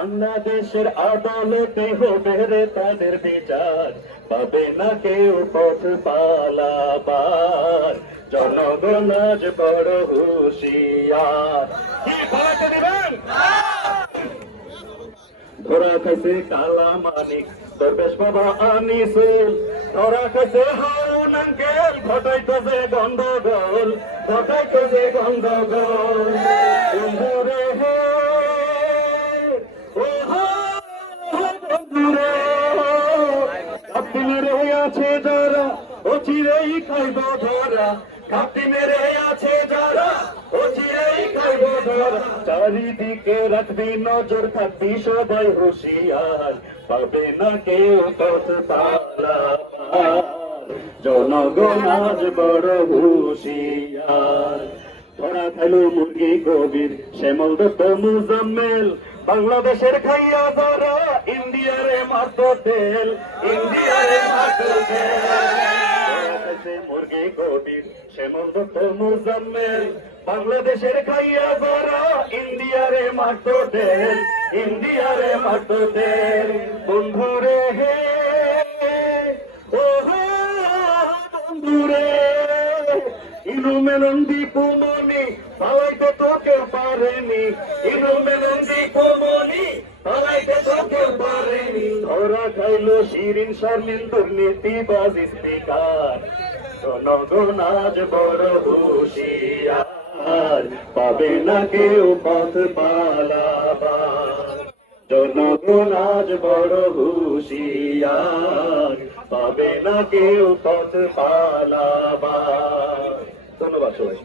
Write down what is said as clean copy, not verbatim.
বাংলাদেশের আদালতে হবে রে তাদের বিচার, পাবে না কেউ পথ পালাবার, জনগণ আজ বড় হুঁশিয়ার। কি পালাতে দিবেন? ধরা খাইছে কালা মানিক, দরবেশ বাবা আনিসুল, ধরা খাইছে হারুন আঙ্কেল, ঘটাইতেছে গন্ডগোল, ঘটাইতেছে গন্ডগোল। বন্ধুরে হে, ও হো বন্ধুরে, কাপ্তি মেরে আছে যারা, ও চিরেই খাইব ধরা, কাপ্তি মেরে আছে যারা, ও চিরেই খাইব ধরা। চারিদিকে রাখবি নজর, থাকবি সবাই হুঁশিয়ার, পাবে না কেউ পথ পালাবার, জনগণ আজ বড় হুঁশিয়ার। ধরা খেলো মুরগি কবির, শ্যামল দত্ত মুজাম্মেল, বাংলাদেশের খাইয়া যারা, ইন্ডিয়ারে মারতো তেল, ইন্ডিয়ারে মারতো তেল। মুরগি কবির, শ্যামল দত্ত মুজাম্মেল, বাংলাদেশের খাইয়া যারা, ইন্ডিয়ারে মারতো তেল, ইন্ডিয়ারে মারতো তেল। বন্ধুরে হে, ও হো বন্ধুরে, ইনু মেনন দীপুমণি, পালাইতে তো কেউ পারেনি, ইনু মেনন দীপুমণি, পালাইতে তো কেউ পারেনি। ধরা খাইলো শিরিন শারমিন, দুর্নীতিবাজ স্পিকার, জনগণ আজ বড় হুঁশিয়ার, পাবে না কেউ পথ পালাবার, জনগণ আজ বড় হুঁশিয়ার, পাবে না কেউ পথ পালাবার। ধন্যবাদ সবাই।